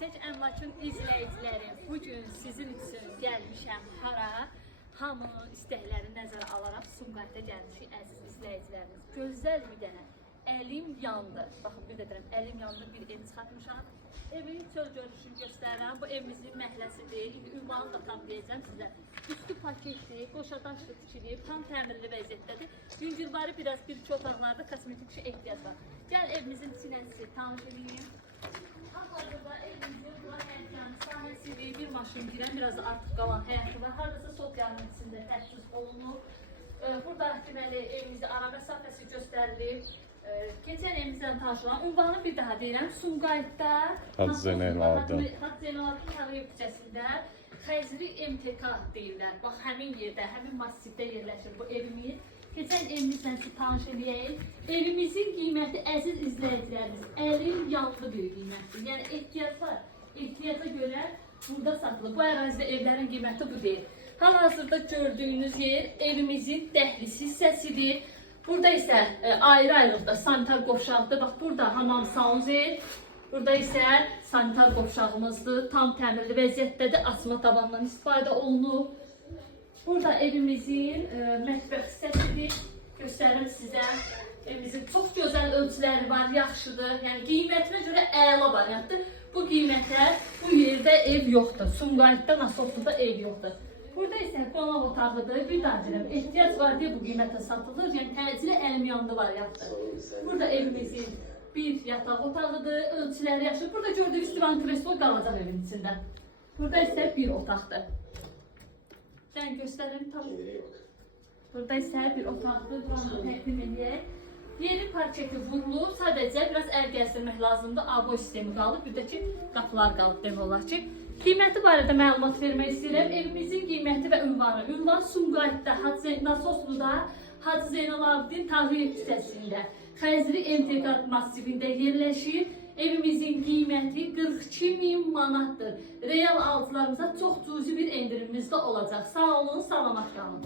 Yüksək Əmlakın izləyiciləri, bugün sizin üçün gəlmişəm hara? Hamı istəkləri nəzərə alaraq Sumqayıta gəlmişik əziz izləyicilərimiz. Gözəl bir dənə əlim yandı. Baxın, bir də deyirəm, əlim yandı bir ev çıxartmışam. Evin çöl görünüşünü göstərirəm. Bu evimizin məhləsidir. İndi ünvanını da tam deyəcəm sizə. Üstü paketdir, qoşadaşlı tikilib, tam təmirli vəziyyətdədir. Yüngülvari biraz bir-iki otaqlarda kosmetik işə ehtiyac var. Gəl evimizin içinə sizi tanış edeyim. Hal-hazırda evimizin sahəsidir, bir maşın girən, biraz da artıq qalan həyatı var. Haradasa sol yanının içində təchiz olunur. Burada deməli evimizdə ara məsafəsi göstərilib. Keçən evimizdən tanışılan ünvanı bir daha deyirəm. Sumqayıtda Hacı Zeynalabdin Tağıyev küçəsində Xəzri MTK deyirlər. Bax, həmin yerdə, həmin masivdə yerləşir bu evimiz. Keçən evimizlə sizi tanış edəyik. Evimizin qiyməti əziz izləyicilərimiz 50 yanlı bir qiymətdir. Yəni ehtiyac var. Ehtiyaca görə burada satılır. Bu ərazidə evlərin qiyməti bu deyil. Hal-hazırda gördüyünüz yer evimizin dəhlisi hissəsidir. Burada isə ayrı-ayrılıqda sanitar qovşaqdır. Bax, burada hamam saunzer. Burada isə sanitar qovşağımızdır. Tam təmirli vəziyyətdədir. Asma tavandan istifadə olunub. Burada evimizin mətbəx hissəsidir. Göstərim sizə. Evimizin çox gözəl ölçüləri var, yaxşıdır. Yəni qiymətinə görə əla variantdır. Bu qiymətə bu yerdə ev yoxdur. Sumqayıtda, Nasosluda ev yoxdur. Burada isə qonaq otağıdır. Bir daha deyirəm, ehtiyac var deyə bu qiymətə satılır. Yəni təcili əlim yandı variantdır. Burada evimizin bir yataq otağıdır. Ölçüləri yaxşıdır. Burada gördüyünüz divan kreslo qalacaq evin içində. Burada isə bir otaqdır. Dən göstərim tam. Burada isə bir otaqdır. Buranı təqdim edək. Yeni parketi vurulur. Sadəcə biraz əl gəzdirmək lazımdır. ABO sistemi qalıb. Bir də ki, qapılar qalıb demək olar ki. Qiyməti barədə məlumat vermək istəyirəm. Evimizin qiyməti və ünvanı. Ünvan Sumqayıtda, Nasosluda, Hacı Zeynalabdin Tağıyev küçəsində, Xəzri MTK masivində yerləşir. Evimizin qiyməti 42.000 manatdır. Real alıcılarımıza çox cüzi bir endirimimiz də olacaq. Sağ olun, salamat qalın.